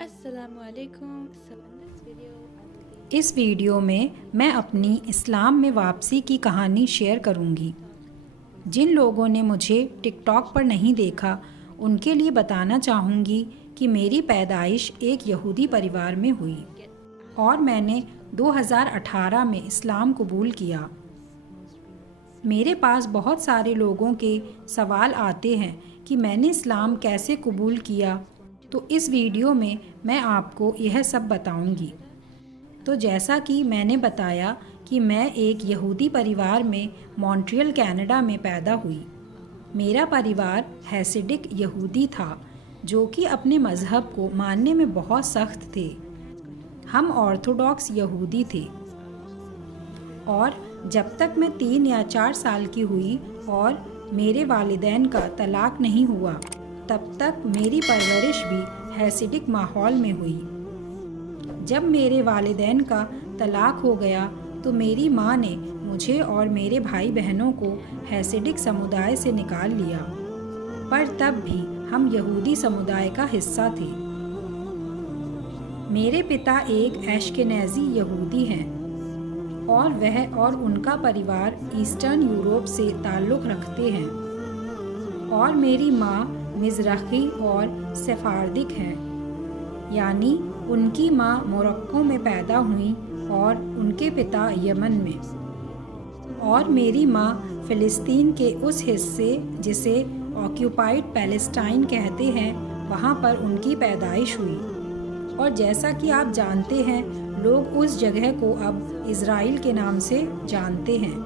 السلام علیکم. اس ویڈیو میں میں اپنی اسلام میں واپسی کی کہانی شیئر کروں گی. جن لوگوں نے مجھے ٹک ٹاک پر نہیں دیکھا ان کے لیے بتانا چاہوں گی کہ میری پیدائش ایک یہودی پریوار میں ہوئی اور میں نے 2018 میں اسلام قبول کیا. میرے پاس بہت سارے لوگوں کے سوال آتے ہیں کہ میں نے اسلام کیسے قبول کیا، تو اس ویڈیو میں میں آپ کو یہ سب بتاؤں گی. تو جیسا کہ میں نے بتایا کہ میں ایک یہودی پریوار میں مونٹریل کینیڈا میں پیدا ہوئی. میرا پریوار ہیسیڈک یہودی تھا جو کہ اپنے مذہب کو ماننے میں بہت سخت تھے. ہم آرتھوڈاکس یہودی تھے اور جب تک میں 3 یا 4 سال کی ہوئی اور میرے والدین کا طلاق نہیں ہوا تب تک میری پرورش بھی ہیسیڈک ماحول میں ہوئی. جب میرے والدین کا طلاق ہو گیا تو میری ماں نے مجھے اور میرے بھائی بہنوں کو ہیسیڈک سمودائے سے نکال لیا، پر تب بھی ہم یہودی سمودائے کا حصہ تھے. میرے پتا ایک اشکنازی یہودی ہیں اور وہ اور ان کا پریوار ایسٹرن یورپ سے تعلق رکھتے ہیں، اور میری ماں مزرقی اور سفاردک ہیں، یعنی ان کی ماں موروکو میں پیدا ہوئیں اور ان کے پتا یمن میں، اور میری ماں فلسطین کے اس حصے جسے آکیوپائڈ پیلسٹائن کہتے ہیں وہاں پر ان کی پیدائش ہوئی. اور جیسا کہ آپ جانتے ہیں لوگ اس جگہ کو اب اسرائیل کے نام سے جانتے ہیں.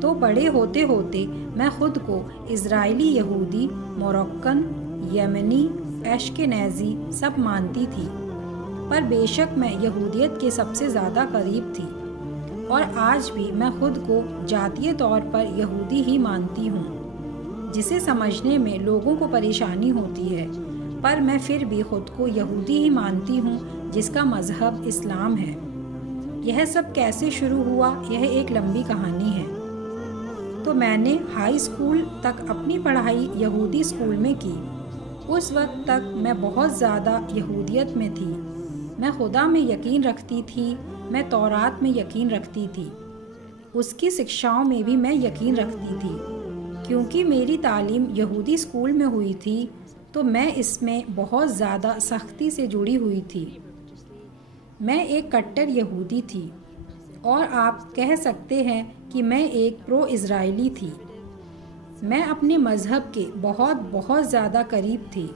تو بڑے ہوتے ہوتے میں خود کو اسرائیلی یہودی، موروکن، یمنی، اشکنازی سب مانتی تھی، پر بے شک میں یہودیت کے سب سے زیادہ قریب تھی. اور آج بھی میں خود کو ذاتی طور پر یہودی ہی مانتی ہوں، جسے سمجھنے میں لوگوں کو پریشانی ہوتی ہے، پر میں پھر بھی خود کو یہودی ہی مانتی ہوں جس کا مذہب اسلام ہے. یہ سب کیسے شروع ہوا یہ ایک لمبی کہانی ہے. تو میں نے ہائی اسکول تک اپنی پڑھائی یہودی اسکول میں کی. اس وقت تک میں بہت زیادہ یہودیت میں تھی. میں خدا میں یقین رکھتی تھی، میں تورات میں یقین رکھتی تھی، اس کی شکشاؤں میں بھی میں یقین رکھتی تھی. کیونکہ میری تعلیم یہودی اسکول میں ہوئی تھی تو میں اس میں بہت زیادہ سختی سے جڑی ہوئی تھی. میں ایک کٹر یہودی تھی اور آپ کہہ سکتے ہیں کہ میں ایک پرو اسرائیلی تھی. میں اپنے مذہب کے بہت زیادہ قریب تھی.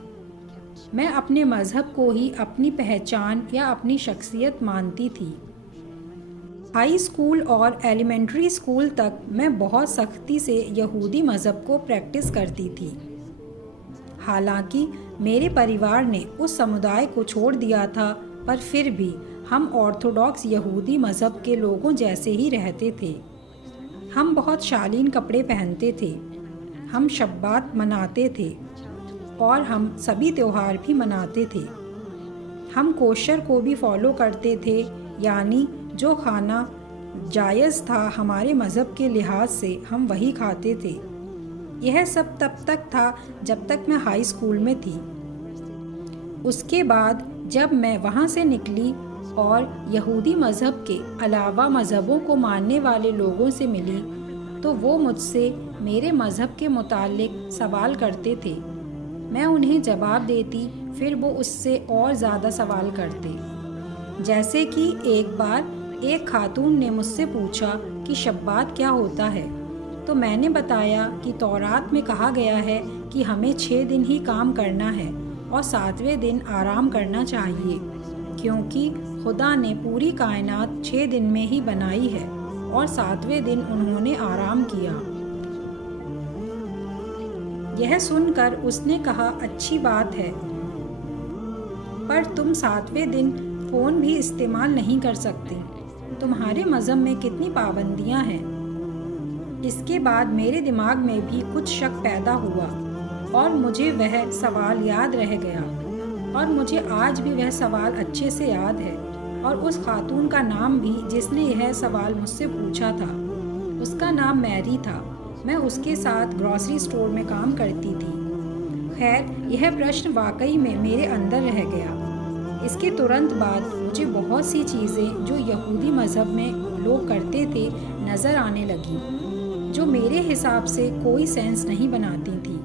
میں اپنے مذہب کو ہی اپنی پہچان یا اپنی شخصیت مانتی تھی. ہائی اسکول اور ایلیمنٹری اسکول تک میں بہت سختی سے یہودی مذہب کو پریکٹس کرتی تھی. حالانکہ میرے پریوار نے اس سمودائے کو چھوڑ دیا تھا، پر پھر بھی ہم آرتھوڈاکس یہودی مذہب کے لوگوں جیسے ہی رہتے تھے. ہم بہت شالین کپڑے پہنتے تھے، ہم شبات مناتے تھے اور ہم سبھی تہوار بھی مناتے تھے. ہم کوشر کو بھی فالو کرتے تھے، یعنی جو کھانا جائز تھا ہمارے مذہب کے لحاظ سے ہم وہی کھاتے تھے. یہ سب تب تک تھا جب تک میں ہائی اسکول میں تھی. اس کے بعد جب میں وہاں سے نکلی اور یہودی مذہب کے علاوہ مذہبوں کو ماننے والے لوگوں سے ملی تو وہ مجھ سے میرے مذہب کے متعلق سوال کرتے تھے. میں انہیں جواب دیتی، پھر وہ اس سے اور زیادہ سوال کرتے. جیسے کہ ایک بار ایک خاتون نے مجھ سے پوچھا کہ شبات کیا ہوتا ہے، تو میں نے بتایا کہ تورات میں کہا گیا ہے کہ ہمیں 6 دن ہی کام کرنا ہے اور 7ویں دن آرام کرنا چاہیے، کیونکہ خدا نے پوری کائنات 6 دن میں ہی بنائی ہے اور 7ویں دن انہوں نے آرام کیا. یہ سن کر اس نے کہا اچھی بات ہے، پر تم 7ویں دن فون بھی استعمال نہیں کر سکتے. تمہارے مذہب میں کتنی پابندیاں ہیں. اس کے بعد میرے دماغ میں بھی کچھ شک پیدا ہوا اور مجھے وہ سوال یاد رہ گیا، اور مجھے آج بھی وہ سوال اچھے سے یاد ہے. اور اس خاتون کا نام بھی جس نے یہ سوال مجھ سے پوچھا تھا، اس کا نام میری تھا. میں اس کے ساتھ گروسری اسٹور میں کام کرتی تھی. خیر یہ پرشن واقعی میں میرے اندر رہ گیا۔ اس کے ترنت بعد مجھے بہت سی چیزیں جو یہودی مذہب میں لوگ کرتے تھے نظر آنے لگیں، جو میرے حساب سے کوئی سینس نہیں بناتی تھی۔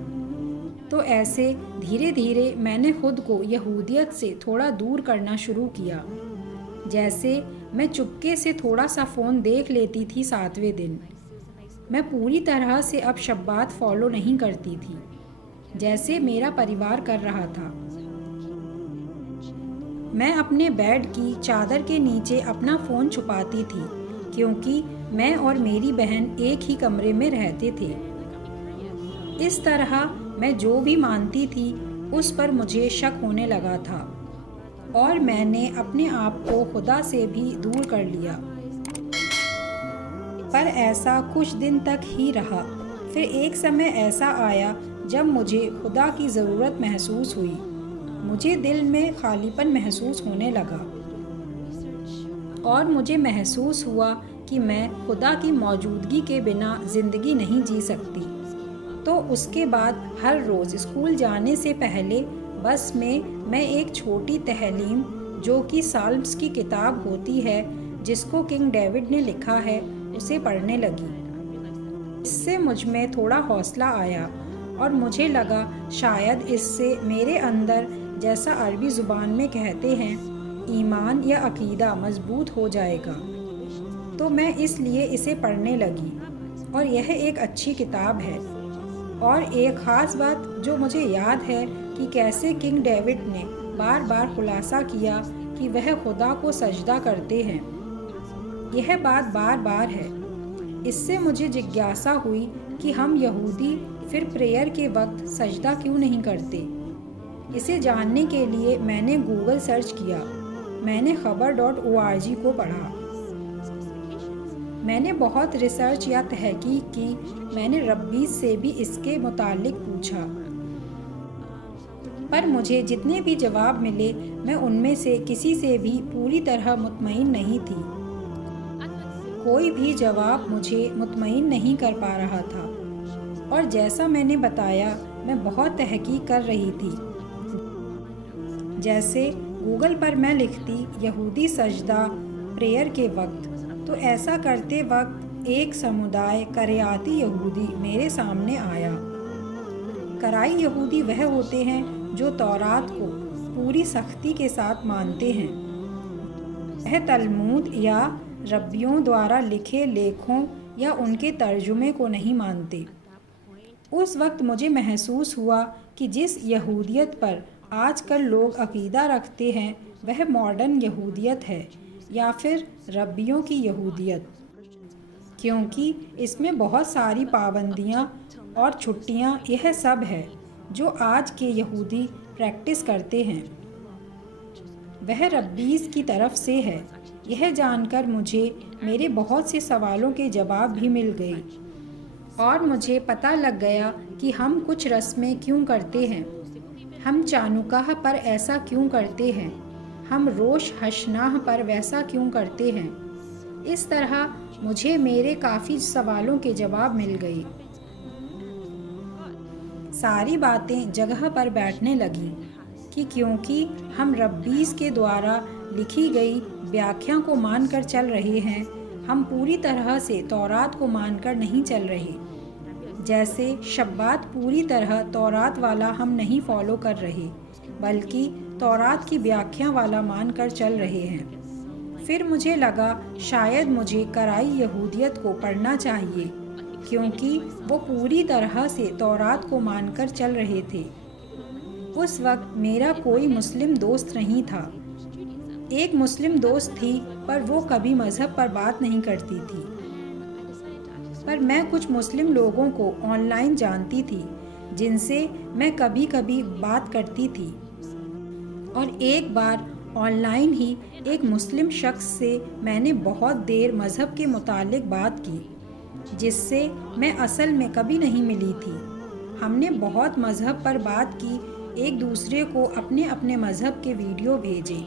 تو ایسے دھیرے دھیرے میں نے خود کو یہودیت سے تھوڑا دور کرنا شروع کیا۔ جیسے میں چپکے سے تھوڑا سا فون دیکھ لیتی تھی 7ویں دن۔ میں پوری طرح سے اب شبات فالو نہیں کرتی تھی جیسے میرا پریوار کر رہا تھا۔ میں اپنے بیڈ کی چادر کے نیچے اپنا فون چھپاتی تھی کیونکہ میں اور میری بہن ایک ہی کمرے میں رہتے تھے۔ اس طرح میں جو بھی مانتی تھی اس پر مجھے شک ہونے لگا تھا اور میں نے اپنے آپ کو خدا سے بھی دور کر لیا۔ پر ایسا کچھ دن تک ہی رہا۔ پھر ایک سمے ایسا آیا جب مجھے خدا کی ضرورت محسوس ہوئی۔ مجھے دل میں خالی پن محسوس ہونے لگا اور مجھے محسوس ہوا کہ میں خدا کی موجودگی کے بنا زندگی نہیں جی سکتی۔ تو اس کے بعد ہر روز اسکول جانے سے پہلے بس میں ایک چھوٹی تحلیم جو کہ سالمز کی کتاب ہوتی ہے جس کو کنگ ڈیوڈ نے لکھا ہے اسے پڑھنے لگی۔ اس سے مجھ میں تھوڑا حوصلہ آیا اور مجھے لگا شاید اس سے میرے اندر جیسا عربی زبان میں کہتے ہیں ایمان یا عقیدہ مضبوط ہو جائے گا۔ تو میں اس لیے اسے پڑھنے لگی اور یہ ایک اچھی کتاب ہے۔ اور ایک خاص بات جو مجھے یاد ہے کہ کیسے کنگ ڈیوڈ نے بار بار خلاصہ کیا کہ وہ خدا کو سجدہ کرتے ہیں۔ یہ بات بار بار ہے۔ اس سے مجھے جگیاسا ہوئی کہ ہم یہودی پھر پریئر کے وقت سجدہ کیوں نہیں کرتے۔ اسے جاننے کے لیے میں نے گوگل سرچ کیا۔ میں نے خبر.org کو پڑھا۔ میں نے بہت ریسرچ یا تحقیق کی۔ میں نے ربیز سے بھی اس کے متعلق پوچھا، پر مجھے جتنے بھی جواب ملے میں ان میں سے کسی سے بھی پوری طرح مطمئن نہیں تھی۔ کوئی بھی جواب مجھے مطمئن نہیں کر پا رہا تھا، اور جیسا میں نے بتایا میں بہت تحقیق کر رہی تھی۔ جیسے گوگل پر میں لکھتی یہودی سجدہ پریئر کے وقت، تو ایسا کرتے وقت ایک سمودائے قریاتی یہودی میرے سامنے آیا۔ قرائی یہودی وہ ہوتے ہیں جو تورات کو پوری سختی کے ساتھ مانتے ہیں۔ وہ تلمود یا ربیوں دوارا لکھے لیکھوں یا ان کے ترجمے کو نہیں مانتے۔ اس وقت مجھے محسوس ہوا کہ جس یہودیت پر آج کل لوگ عقیدہ رکھتے ہیں وہ ماڈرن یہودیت ہے یا پھر ربیوں کی یہودیت، کیونکہ اس میں بہت ساری پابندیاں اور چھٹیاں یہ سب ہے جو آج کے یہودی پریکٹس کرتے ہیں۔ وہ ربیز کی طرف سے ہے۔ یہ جان کر مجھے میرے بہت سے سوالوں کے جواب بھی مل گئے اور مجھے پتہ لگ گیا کہ ہم کچھ رسمیں کیوں کرتے ہیں، ہم چانوکاہ پر ایسا کیوں کرتے ہیں، ہم روش ہشناہ پر ویسا کیوں کرتے ہیں۔ اس طرح مجھے میرے کافی سوالوں کے جواب مل گئے۔ ساری باتیں جگہ پر بیٹھنے لگیں کہ کیونکہ ہم ربیز کے دوارا لکھی گئی ویاکھیا کو مان کر چل رہے ہیں، ہم پوری طرح سے تورات کو مان کر نہیں چل رہے۔ جیسے شبات پوری طرح تورات والا ہم نہیں فالو کر رہے بلکہ تورات کی ویاکھیا والا مان کر چل رہے ہیں۔ پھر مجھے لگا شاید مجھے قرائی یہودیت کو پڑھنا چاہیے کیونکہ وہ پوری طرح سے تورات کو مان کر چل رہے تھے۔ اس وقت میرا کوئی مسلم دوست نہیں تھا۔ ایک مسلم دوست تھی پر وہ کبھی مذہب پر بات نہیں کرتی تھی، پر میں کچھ مسلم لوگوں کو آن لائن جانتی تھی جن سے میں کبھی کبھی بات کرتی تھی، اور ایک بار آن لائن ہی ایک مسلم شخص سے میں نے بہت دیر مذہب کے متعلق بات کی جس سے میں اصل میں کبھی نہیں ملی تھی۔ ہم نے بہت مذہب پر بات کی، ایک دوسرے کو اپنے اپنے مذہب کے ویڈیو بھیجے،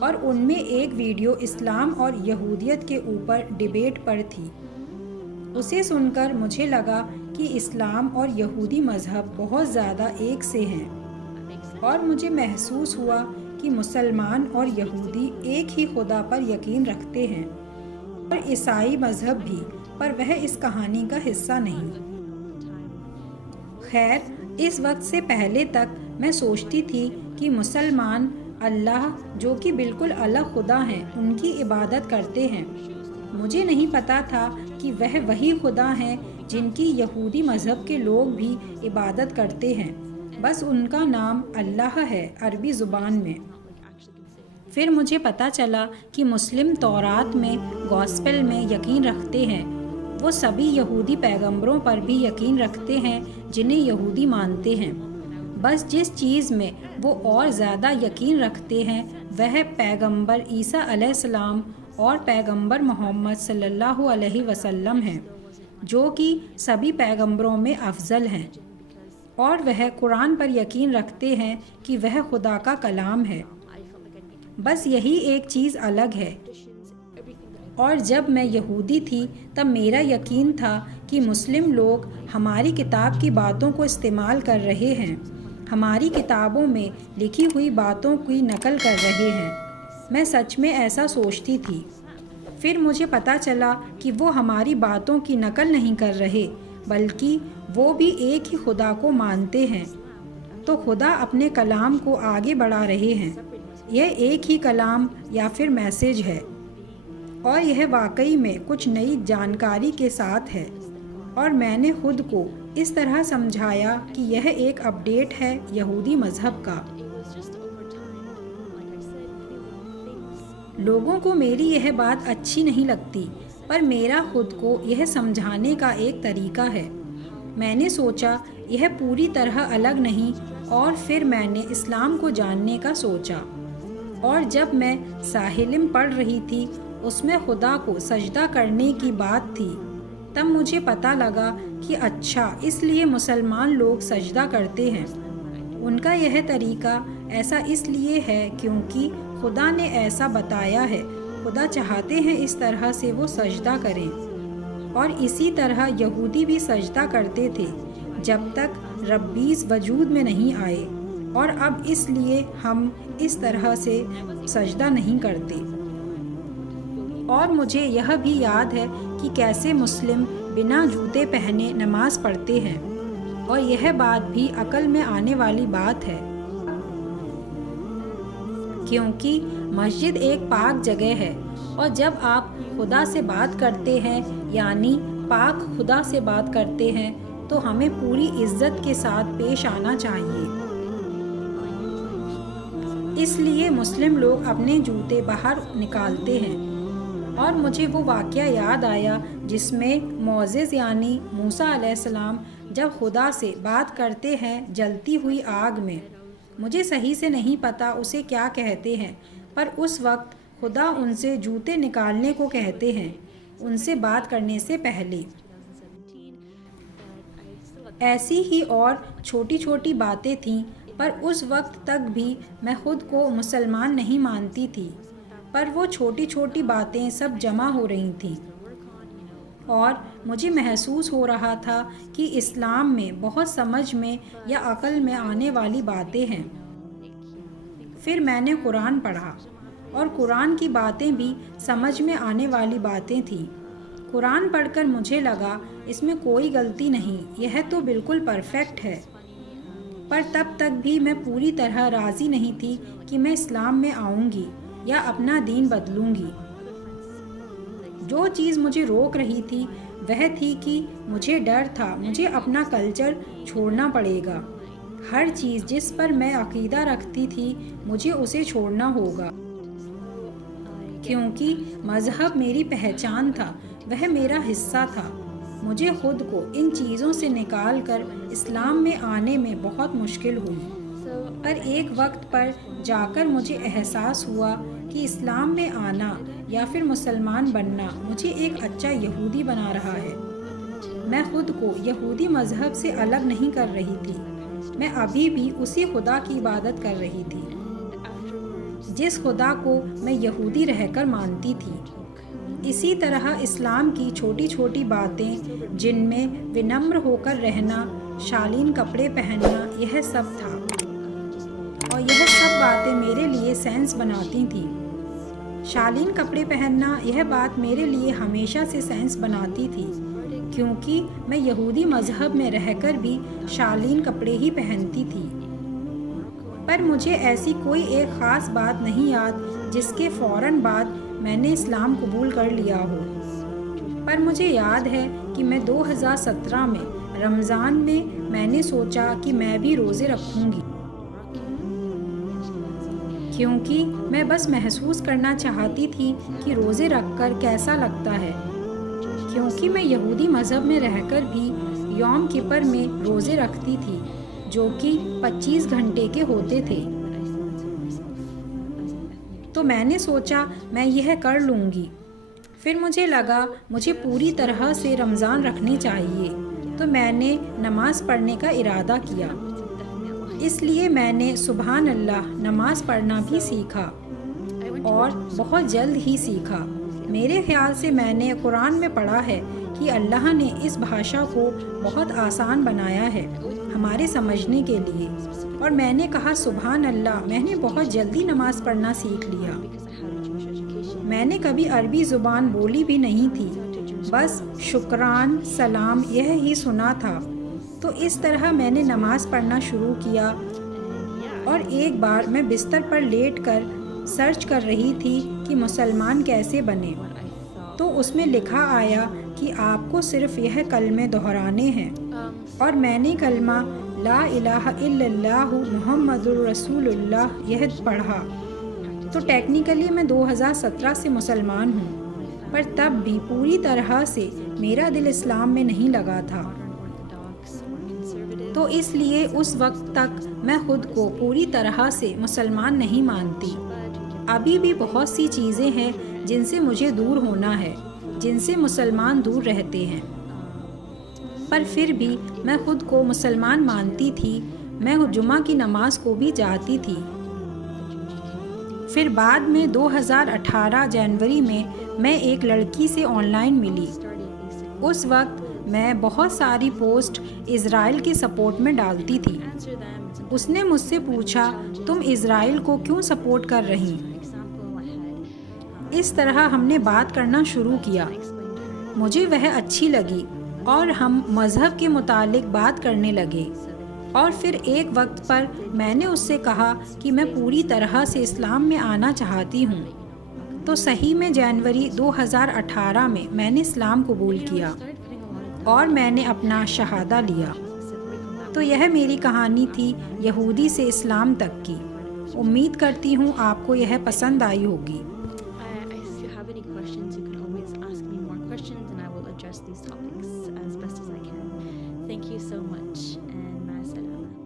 اور ان میں ایک ویڈیو اسلام اور یہودیت کے اوپر ڈیبیٹ پر تھی۔ اسے سن کر مجھے لگا کہ اسلام اور یہودی مذہب بہت زیادہ ایک سے ہیں، اور مجھے محسوس ہوا کہ مسلمان اور یہودی ایک ہی خدا پر یقین رکھتے ہیں، اور عیسائی مذہب بھی، پر وہ اس کہانی کا حصہ نہیں۔ خیر، اس وقت سے پہلے تک میں سوچتی تھی کہ مسلمان اللہ، جو کہ بالکل الگ خدا ہیں، ان کی عبادت کرتے ہیں۔ مجھے نہیں پتا تھا کہ وہ وہی خدا ہیں جن کی یہودی مذہب کے لوگ بھی عبادت کرتے ہیں، بس ان کا نام اللہ ہے عربی زبان میں۔ پھر مجھے پتا چلا کہ مسلم تورات میں، گوسپل میں یقین رکھتے ہیں، وہ سبھی یہودی پیغمبروں پر بھی یقین رکھتے ہیں جنہیں یہودی مانتے ہیں، بس جس چیز میں وہ اور زیادہ یقین رکھتے ہیں وہ پیغمبر عیسیٰ علیہ السلام اور پیغمبر محمد صلی اللہ علیہ وسلم ہیں، جو کہ سبھی پیغمبروں میں افضل ہیں، اور وہ قرآن پر یقین رکھتے ہیں کہ وہ خدا کا کلام ہے۔ بس یہی ایک چیز الگ ہے۔ اور جب میں یہودی تھی تب میرا یقین تھا کہ مسلم لوگ ہماری کتاب کی باتوں کو استعمال کر رہے ہیں، ہماری کتابوں میں لکھی ہوئی باتوں کی نقل کر رہے ہیں۔ میں سچ میں ایسا سوچتی تھی۔ پھر مجھے پتا چلا کہ وہ ہماری باتوں کی نقل نہیں کر رہے، بلکہ وہ بھی ایک ہی خدا کو مانتے ہیں۔ تو خدا اپنے کلام کو آگے بڑھا رہے ہیں۔ یہ ایک ہی کلام یا پھر میسج ہے، اور یہ واقعی میں کچھ نئی جانکاری کے ساتھ ہے، اور میں نے خود کو اس طرح سمجھایا کہ یہ ایک اپڈیٹ ہے یہودی مذہب کا۔ لوگوں کو میری یہ بات اچھی نہیں لگتی، پر میرا خود کو یہ سمجھانے کا ایک طریقہ ہے۔ میں نے سوچا یہ پوری طرح الگ نہیں، اور پھر میں نے اسلام کو جاننے کا سوچا، اور جب میں ساحلم پڑھ رہی تھی اس میں خدا کو سجدہ کرنے کی بات تھی، تب مجھے پتہ لگا کہ اچھا، اس لیے مسلمان لوگ سجدہ کرتے ہیں۔ ان کا یہ طریقہ ایسا اس لیے ہے کیونکہ خدا نے ایسا بتایا ہے، خدا چاہتے ہیں اس طرح سے وہ سجدہ کریں، اور اسی طرح یہودی بھی سجدہ کرتے تھے جب تک ربیز وجود میں نہیں آئے، اور اب اس لیے ہم اس طرح سے سجدہ نہیں کرتے۔ اور مجھے یہ بھی یاد ہے کہ کیسے مسلم بنا جوتے پہنے نماز پڑھتے ہیں، اور یہ بات بھی عقل میں آنے والی بات ہے، کیونکہ مسجد ایک پاک جگہ ہے، اور جب آپ خدا سے بات کرتے ہیں، یعنی پاک خدا سے بات کرتے ہیں، تو ہمیں پوری عزت کے ساتھ پیش آنا چاہیے۔ اس لیے مسلم لوگ اپنے جوتے باہر نکالتے ہیں۔ اور مجھے وہ واقعہ یاد آیا جس میں موسیٰ یعنی موسیٰ علیہ السلام جب خدا سے بات کرتے ہیں جلتی ہوئی آگ میں، مجھے صحیح سے نہیں پتا اسے کیا کہتے ہیں، پر اس وقت خدا ان سے جوتے نکالنے کو کہتے ہیں ان سے بات کرنے سے پہلے۔ ایسی ہی اور چھوٹی چھوٹی باتیں تھیں، پر اس وقت تک بھی میں خود کو مسلمان نہیں مانتی تھی، پر وہ چھوٹی چھوٹی باتیں سب جمع ہو رہی تھیں، اور مجھے محسوس ہو رہا تھا کہ اسلام میں بہت سمجھ میں یا عقل میں آنے والی باتیں ہیں۔ پھر میں نے قرآن پڑھا، اور قرآن کی باتیں بھی سمجھ میں آنے والی باتیں تھیں۔ قرآن پڑھ کر مجھے لگا اس میں کوئی غلطی نہیں، یہ تو بالکل پرفیکٹ ہے، پر تب تک بھی میں پوری طرح راضی نہیں تھی کہ میں اسلام میں آؤں گی یا اپنا دین بدلوں گی۔ جو چیز مجھے روک رہی تھی وہ تھی کہ مجھے ڈر تھا مجھے اپنا کلچر چھوڑنا پڑے گا۔ ہر چیز جس پر میں عقیدہ رکھتی تھی مجھے اسے چھوڑنا ہوگا، کیونکہ مذہب میری پہچان تھا، وہ میرا حصہ تھا۔ مجھے خود کو ان چیزوں سے نکال کر اسلام میں آنے میں بہت مشکل ہوئی، پر ایک وقت پر جا کر مجھے احساس ہوا کہ اسلام میں آنا یا پھر مسلمان بننا مجھے ایک اچھا یہودی بنا رہا ہے۔ میں خود کو یہودی مذہب سے الگ نہیں کر رہی تھی، میں ابھی بھی اسی خدا کی عبادت کر رہی تھی جس خدا کو میں یہودی رہ کر مانتی تھی۔ اسی طرح اسلام کی چھوٹی چھوٹی باتیں جن میں ونمر ہو کر رہنا، شالین کپڑے پہننا، یہ سب تھا، اور یہ سب باتیں میرے لیے سینس بناتی تھیں۔ شالین کپڑے پہننا یہ بات میرے لیے ہمیشہ سے سینس بناتی تھی، کیونکہ میں یہودی مذہب میں رہ کر بھی شالین کپڑے ہی پہنتی تھی۔ پر مجھے ایسی کوئی ایک خاص بات نہیں یاد جس کے فوراً بعد میں نے اسلام قبول کر لیا ہو۔ پر مجھے یاد ہے کہ میں 2017 میں رمضان میں نے سوچا کہ میں بھی روزے رکھوں گی، کیونکہ میں بس محسوس کرنا چاہتی تھی کہ روزے رکھ کر کیسا لگتا ہے، کیونکہ میں یہودی مذہب میں رہ کر بھی یوم کپر میں روزے رکھتی تھی، جو کہ 25 گھنٹے کے ہوتے تھے۔ تو میں نے سوچا میں یہ کر لوں گی۔ پھر مجھے لگا مجھے پوری طرح سے رمضان رکھنے چاہیے، تو میں نے نماز پڑھنے کا ارادہ کیا۔ اس لیے میں نے سبحان اللہ نماز پڑھنا بھی سیکھا، اور بہت جلد ہی سیکھا۔ میرے خیال سے میں نے قرآن میں پڑھا ہے کہ اللہ نے اس بھاشا کو بہت آسان بنایا ہے ہمارے سمجھنے کے لیے، اور میں نے کہا سبحان اللہ، میں نے بہت جلدی نماز پڑھنا سیکھ لیا۔ میں نے کبھی عربی زبان بولی بھی نہیں تھی، بس شکران، سلام یہ ہی سنا تھا۔ تو اس طرح میں نے نماز پڑھنا شروع کیا، اور ایک بار میں بستر پر لیٹ کر سرچ کر رہی تھی کہ مسلمان کیسے بنے، تو اس میں لکھا آیا کہ آپ کو صرف یہ کلمے دہرانے ہیں، اور میں نے کلمہ لا الہ الا اللہ محمد الرسول اللہ یہ پڑھا۔ تو ٹیکنیکلی میں 2017 سے مسلمان ہوں، پر تب بھی پوری طرح سے میرا دل اسلام میں نہیں لگا تھا۔ تو اس لیے اس وقت تک میں خود کو پوری طرح سے مسلمان نہیں مانتی۔ ابھی بھی بہت سی چیزیں ہیں جن سے مجھے دور ہونا ہے، جن سے مسلمان دور رہتے ہیں، پر پھر بھی میں خود کو مسلمان مانتی تھی۔ میں جمعہ کی نماز کو بھی جاتی تھی۔ پھر بعد میں 2018 جنوری میں ایک لڑکی سے آن لائن ملی۔ اس وقت میں بہت ساری پوسٹ اسرائیل کے سپورٹ میں ڈالتی تھی۔ اس نے مجھ سے پوچھا تم اسرائیل کو کیوں سپورٹ کر رہی؟ اس طرح ہم نے بات کرنا شروع کیا، مجھے وہ اچھی لگی، اور ہم مذہب کے متعلق بات کرنے لگے۔ اور پھر ایک وقت پر میں نے اس سے کہا کہ میں پوری طرح سے اسلام میں آنا چاہتی ہوں۔ تو صحیح میں جنوری 2018 میں نے اسلام قبول کیا، اور میں نے اپنا شہادہ لیا۔ تو یہ میری کہانی تھی یہودی سے اسلام تک کی۔ امید کرتی ہوں آپ کو یہ پسند آئی ہوگی۔ Thank you so much, and ma salama.